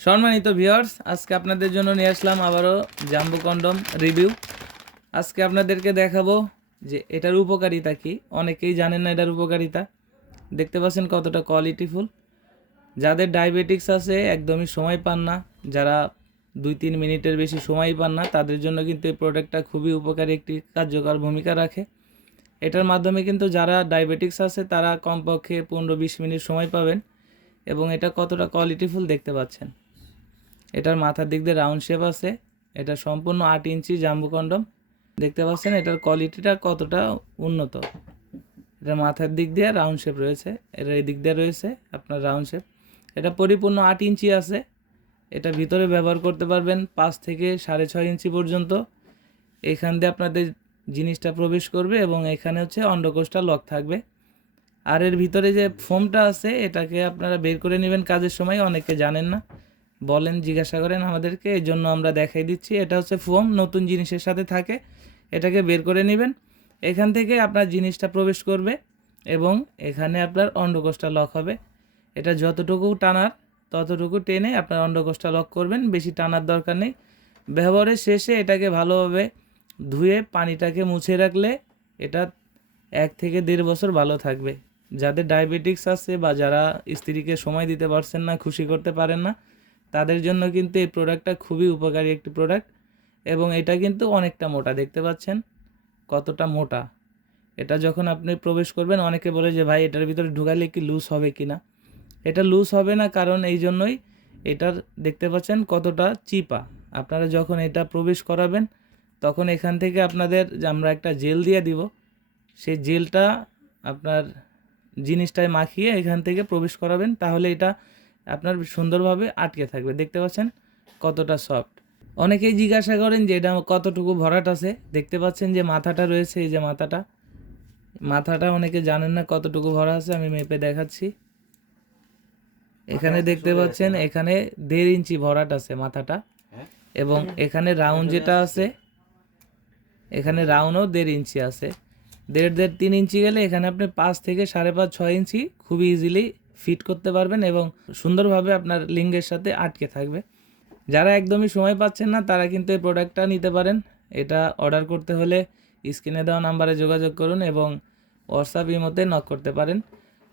সম্মানিত ভিউয়ার্স, আজকে আপনাদের জন্য নিয়ে আসলাম আবারও জাম্বো কন্ডম রিভিউ। আজকে আপনাদেরকে দেখাবো যে এটার উপকারিতা কি। অনেকেই জানেন না এটার উপকারিতা। দেখতে পাচ্ছেন কতটা কোয়ালিটিফুল। যাদের ডায়াবেটিক্স আছে, একদমই সময় পান না, যারা 2-3 মিনিটের বেশি সময় পান না, তাদের জন্য কিন্তু এই প্রোডাক্টটা খুবই উপকারী একটি কার্যকর ভূমিকা রাখে। এটার মাধ্যমে কিন্তু যারা ডায়াবেটিক্স আছে তারা কমপক্ষে 15-20 মিনিট সময় পাবেন এবং এটা কতটা কোয়ালিটিফুল দেখতে পাচ্ছেন। এটার মাথার দিক দিয়ে রাউন্ড শেপ আছে। এটা সম্পূর্ণ 8 ইঞ্চি জাম্বো কন্ডম। দেখতে পাচ্ছেন এটার কোয়ালিটিটা কতটা উন্নত। এটার মাথার দিক দিয়ে রাউন্ড শেপ রয়েছে, এর এই দিক দিয়ে রয়েছে আপনার রাউন্ড শেপ। এটা পরিপূর্ণ 8 ইঞ্চি আছে। এটা ভিতরে ব্যবহার করতে পারবেন 5 থেকে 6.5 ইঞ্চি পর্যন্ত। এখান দিয়ে আপনাদের জিনিসটা প্রবেশ করবে এবং এখানে হচ্ছে অন্ডকোষটা লক থাকবে। আর এর ভিতরে যে ফোমটা আছে এটাকে আপনারা বের করে নেবেন কাজের সময়। অনেকে জানেন না, বলেন, জিজ্ঞাসা করেন আমাদেরকে, এই জন্য আমরা দেখাই দিচ্ছি। এটা হচ্ছে ফোম, নতুন জিনিসের সাথে থাকে। এটাকে বের করে নেবেন, এখান থেকে আপনার জিনিসটা প্রবেশ করবে এবং এখানে আপনার অন্ডকোষটা লক হবে। এটা যতটুকু টানার ততটুকু টেনে আপনার অন্ডকোষটা লক করবেন, বেশি টানার দরকার নেই। ব্যবহারের শেষে এটাকে ভালোভাবে ধুয়ে পানিটাকে মুছে রাখলে এটা 1 থেকে 1.5 বছর ভালো থাকবে। যাদের ডায়াবেটিক্স আছে বা যারা স্ত্রীকে সময় দিতে পারছেন না, খুশি করতে পারেন না, তাদের জন্য কিন্তু এই প্রোডাক্টটা খুবই উপকারী একটি প্রোডাক্ট। এবং এটা কিন্তু অনেকটা মোটা, দেখতে পাচ্ছেন কতটা মোটা। এটা যখন আপনি প্রবেশ করবেন, অনেকে বলে যে ভাই এটার ভিতরে ঢুকালে কি লুজ হবে কি না। এটা লুজ হবে না, কারণ এই জন্যই এটার দেখতে পাচ্ছেন কতটা চিপা। আপনারা যখন এটা প্রবেশ করাবেন তখন এখান থেকে আপনাদের আমরা একটা জেল দিয়ে দিব, সেই জেলটা আপনার জিনিসটায় মাখিয়ে এখান থেকে প্রবেশ করাবেন, তাহলে এটা আপনার সুন্দরভাবে আটকে থাকবে। দেখতে পাচ্ছেন কতটা সফট। অনেকেই জিজ্ঞাসা করেন যে এটা কতটুকু ভরাট আছে। দেখতে পাচ্ছেন যে মাথাটা রয়েছে, এই যে মাথাটা অনেকে জানেন না কতটুকু ভরা আছে। আমি মেপে দেখাচ্ছি। এখানে দেখতে পাচ্ছেন এখানে 1.5 ইঞ্চি ভরাট আছে মাথাটা। এবং এখানে রাউন্ড যেটা আছে, এখানে রাউন্ডও 1.5 ইঞ্চি আছে। 1.5-3 ইঞ্চি গেলে এখানে আপনি 5 থেকে 5.5-6 ইঞ্চি খুবই ইজিলি ফিট করতে পারবেন এবং সুন্দরভাবে আপনার লিঙ্গের সাথে আটকে থাকবে। যারা একদমই সময় পাচ্ছেন না তারা কিন্তু এই প্রোডাক্টটা নিতে পারেন। এটা অর্ডার করতে হলে স্ক্রিনে দেওয়া নাম্বারে যোগাযোগ করুন এবং হোয়াটসঅ্যাপ ইমোতে নক করতে পারেন।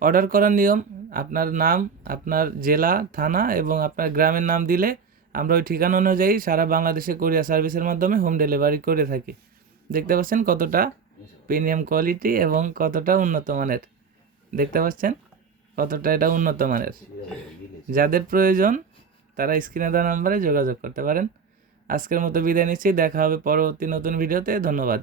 অর্ডার করার নিয়ম, আপনার নাম, আপনার জেলা, থানা এবং আপনার গ্রামের নাম দিলে আমরা ওই ঠিকানা অনুযায়ী সারা বাংলাদেশে কুরিয়ার সার্ভিসের মাধ্যমে হোম ডেলিভারি করে থাকি। দেখতে পাচ্ছেন কতটা প্রিমিয়াম কোয়ালিটি এবং কতটা উন্নত মানের। দেখতে পাচ্ছেন কতটা এটা উন্নত মানের। যাদের প্রয়োজন তারা স্ক্রিনে দেওয়া নাম্বারে যোগাযোগ করতে পারেন। আজকের মতো বিদায় নিচ্ছি, দেখা হবে পরবর্তী নতুন ভিডিওতে। ধন্যবাদ।